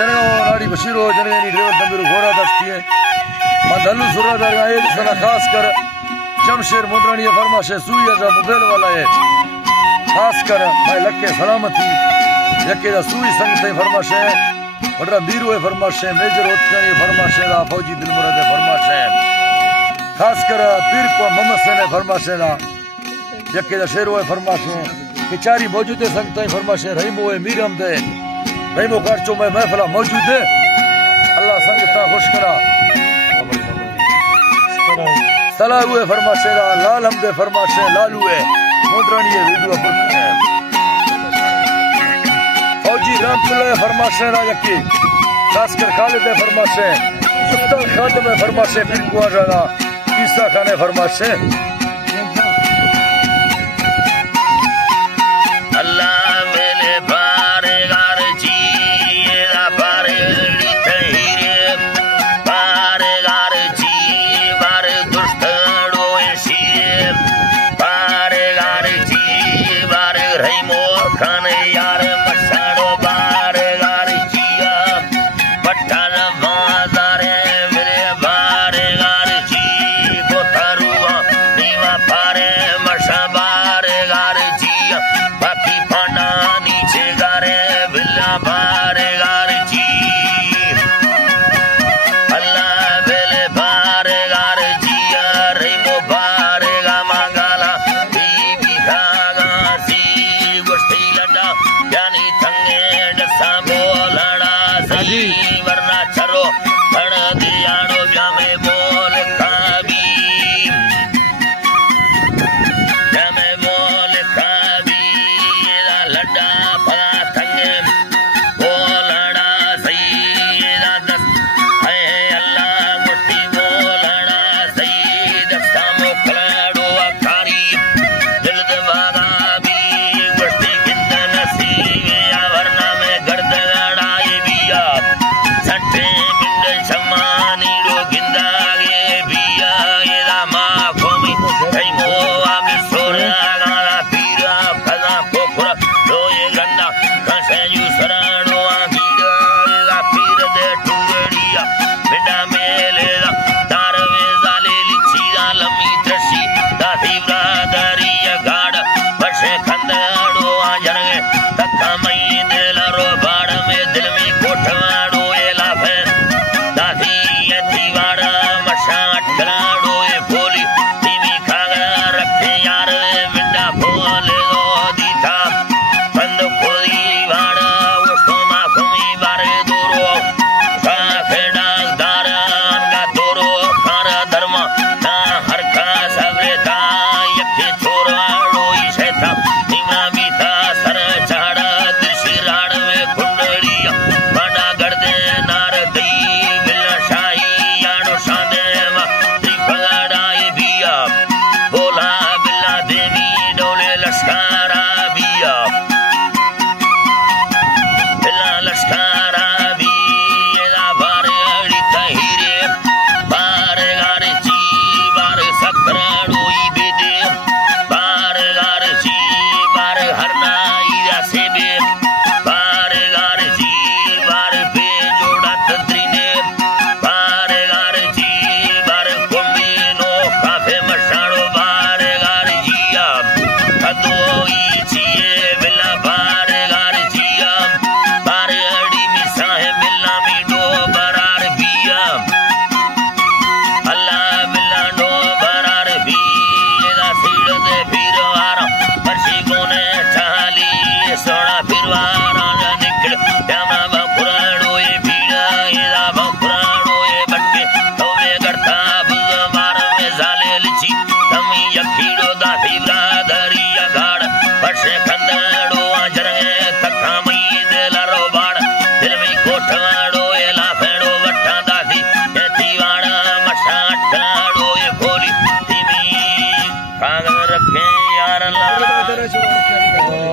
जनगा नाड़ी बशीरो जनगा नी ड्राइवर तंबीरो घोड़ा दस्ती है मदलु सुरा दरगा एक सना खास कर जमशेर मुद्रानी फरमाशे सुई जा मोबाइल वाला है खास कर भाई लक्के सलामती यके दा सुई संग ते फरमाशे वडरा बीरो फरमाशे मेजर ओतकानी फरमाशे दा फौजी दिलमुराद फरमाशे खास कर पीर को मोहम्मद से फरमाशे दा यके दा शेरो फरमाशे बेचारी मौजूद संग ते फरमाशे रहीमो मीरम दे रहीमो करचो में महफिल मौजूद है अल्लाह संग ता खुश करा सलाह हुए फरमाशे दा लाल हमदे फरमाशे लालू है मुद्रानी वीडियो पर फौजी रहमतुल्लाह फरमाशे दा यके खास कर खालिद फरमाशे सुल्तान खादिम फरमाशे फिर को आजा ईसा खाने फरमाशे खंदड़ो जरगे तखा मई दिल रो बाड़ दिल में कोठवाड़ो